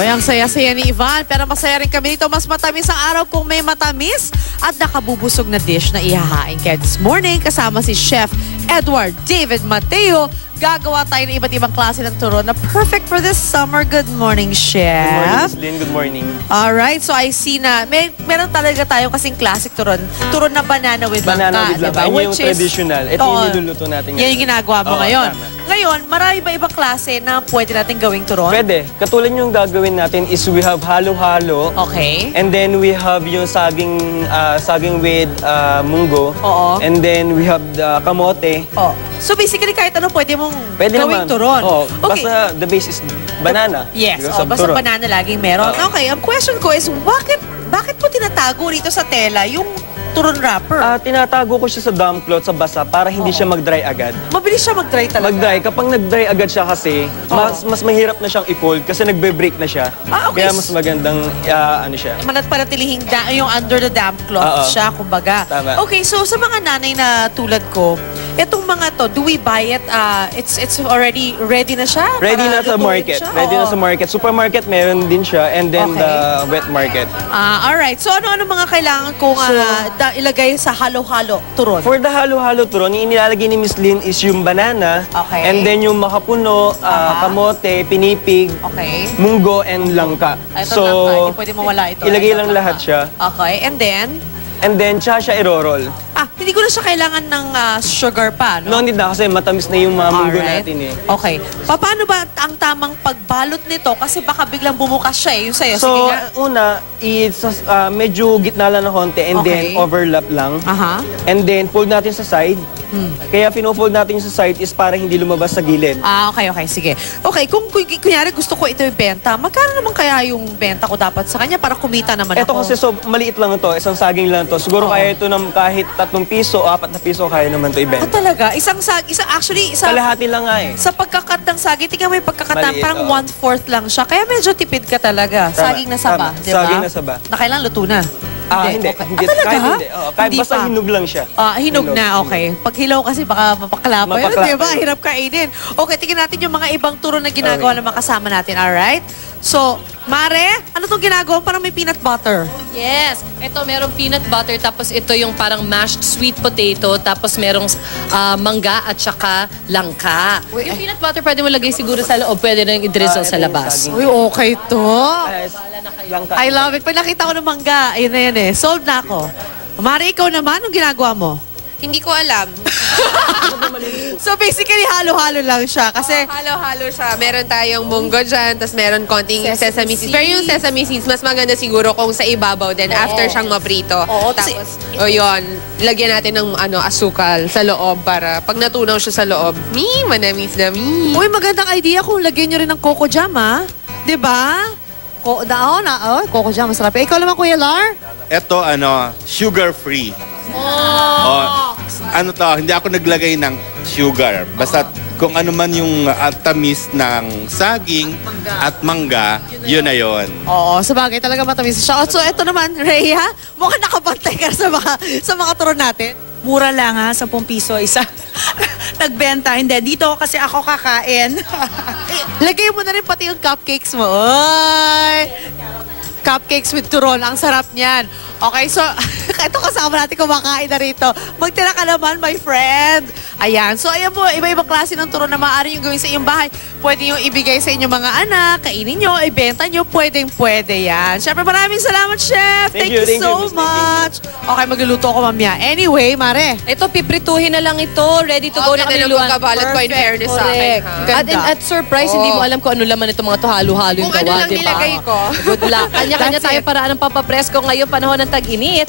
Uy, ang saya-saya ni Ivan. Pero masaya rin kami dito. Mas matamis ang araw kung may matamis at nakabubusog na dish na ihahain. Kaya this morning, kasama si Chef Edward David Mateo, gagawa tayo ng iba't ibang klase ng turon na perfect for this summer. Good morning, Chef. Good morning, Miss Lynn. Good morning. Alright, so I see na meron talaga tayo kasing classic turon. Turon na banana with Banana with diba? langka. Yun yung traditional. Ito yung niluluto natin Yan yung ginagawa mo ngayon. Tama. Ngayon, marami ba ibang klase na pwede natin gawing turon? Pwede. Katulad yung gagawin natin is we have halo-halo. Okay. And then we have yung saging with munggo. Oo. And then we have the kamote. Oh. So basically, kahit ano pwede mong Pwede gawing naman. turon. Oo. Okay. Basta the base is banana. Yes, Because of basta turon. banana laging meron. Oo. Okay, ang question ko is, bakit mo tinatago rito sa tela yung turon wrapper? Tinatago ko siya sa damp cloth sa basa para hindi siya mag-dry agad. Mabilis siya mag-dry talaga. Mag-dry. Kapag nag-dry agad siya kasi, mas mahirap na siyang i-fold kasi nagbe-break na siya. Okay. Kaya mas magandang ano siya. Panatilihing yung under the damp cloth siya, kumbaga. Tama. Okay, so sa mga nanay na tulad ko, itong mga to, do we buy it? It's already ready na siya? Ready Para na sa lutuin market. siya? Ready na Oo. sa market. Supermarket meron din siya and then Okay. the wet market. Alright, so ano mga kailangan kong ilagay sa halo-halo turon? For the halo-halo turon, yung inilalagay ni Miss Lynn is yung banana, Okay. and then yung makapuno, kamote, pinipig, Okay. munggo, and langka. Ito lang, hindi pwede mawala ito. ilagay Ito lang lang lahat siya. Okay, and then, Tsaka siya i-roll. hindi ko na siya kailangan ng sugar pa, no? No need na kasi matamis na yung mga munggo Alright. natin eh. Okay. Paano ba ang tamang pagbalot nito? Kasi baka biglang bumukas siya eh. Yung sa'yo, sige So, nga. una, medyo gitna lang ng konti and Okay. then overlap lang. Aha. And then, fold natin sa side. Kaya fino-fold natin sa side is para hindi lumabas sa gilid. Okay, sige. Okay, kung kunyari gusto ko ito ibenta, magkano naman kaya yung benta ko dapat sa kanya para kumita naman Ito ako? kasi maliit lang ito, isang saging lang ito. Siguro kaya ito ng kahit 3 piso o 4 na piso kaya naman ito ibenta. Talaga? Kalahati lang nga eh. Sa pagkakat ng saging, tingnan mo yung pagkakat, Maliit, parang oo. 1/4 lang siya. Kaya medyo tipid ka talaga. Tama, Saging na saba, tama. di ba? Saging na saba. Na kailangan luto na. Hindi. Okay. Hindi. Talaga? Kahit hindi. Kahit Hindi basta pa. hinog lang siya. Hinog na, okay. Pag hilaw kasi baka mapaklapa. Mapaklapa Yun, di ba? yun. Hirap kainin. Okay, tingnan natin yung mga ibang turon na ginagawa ng mga kasama natin, alright? So, Mare, ano itong ginagawa? Parang may peanut butter. Yes. Ito, merong peanut butter, tapos ito yung parang mashed sweet potato, tapos merong mangga at saka langka. Yung peanut butter, pwede mo lagay siguro sa loob, pwede rin i-drizzle sa labas. Uy, okay to. Langka. I love it. Pag nakita ko ng mangga, ayun na yan eh. Sold na ako. Mare, ikaw naman, anong ginagawa mo? Hindi ko alam. So basically, halo-halo lang siya. Kasi, Halo-halo siya. Meron tayong munggo dyan, tapos meron konting sesame seeds. Pero yung sesame seeds, mas maganda siguro kung sa ibabaw din after siyang maprito. Oo, Tapos, yun, lagyan natin ng asukal sa loob para pag natunaw siya sa loob, manamis na uy, magandang idea kung lagyan nyo rin ng coco jam, ha? Diba? Coco jam, masarap. Ikaw naman, Kuya Lar? Ito, sugar-free. Hindi ako naglagay ng sugar. Basta kung ano man yung tamis ng saging at mangga, yun na yun. Oo, sabagay talaga matamis siya. So, ito naman, Rhea, mukhang nakapantay ka sa mga turon natin. Mura lang ha, 10 piso isa. Nagbenta. Hindi, dito kasi ako kakain. Lagay mo na rin pati yung cupcakes mo. Oy! Cupcakes with turon. Ang sarap niyan. Okay, so, ito kasama natin kumakain na rito. Magtira ka naman, my friend. Ayan. So, ayan po, iba-ibang klase ng turon na maaari yung gawin sa inyong bahay. Pwede nyo ibigay sa inyong mga anak, kainin nyo, ibenta nyo, pwedeng-pwede yan. Siyempre, maraming salamat, Chef. Thank you Thank you, so Miss much. Okay, magluluto ako mamaya. Anyway, Mare. Ito, piprituhin na lang ito. Ready to go na Ganda ng kaniluan. pagkabalot ko in fairness sa akin. Correct. At surprise, hindi mo alam kung ano laman itong mga to halo-halo yung Kung ano gawa, lang diba? nilagay ko. Good luck. Kanya-kanya tayo paraan ng papapresko ngayong panahon ng tag-init.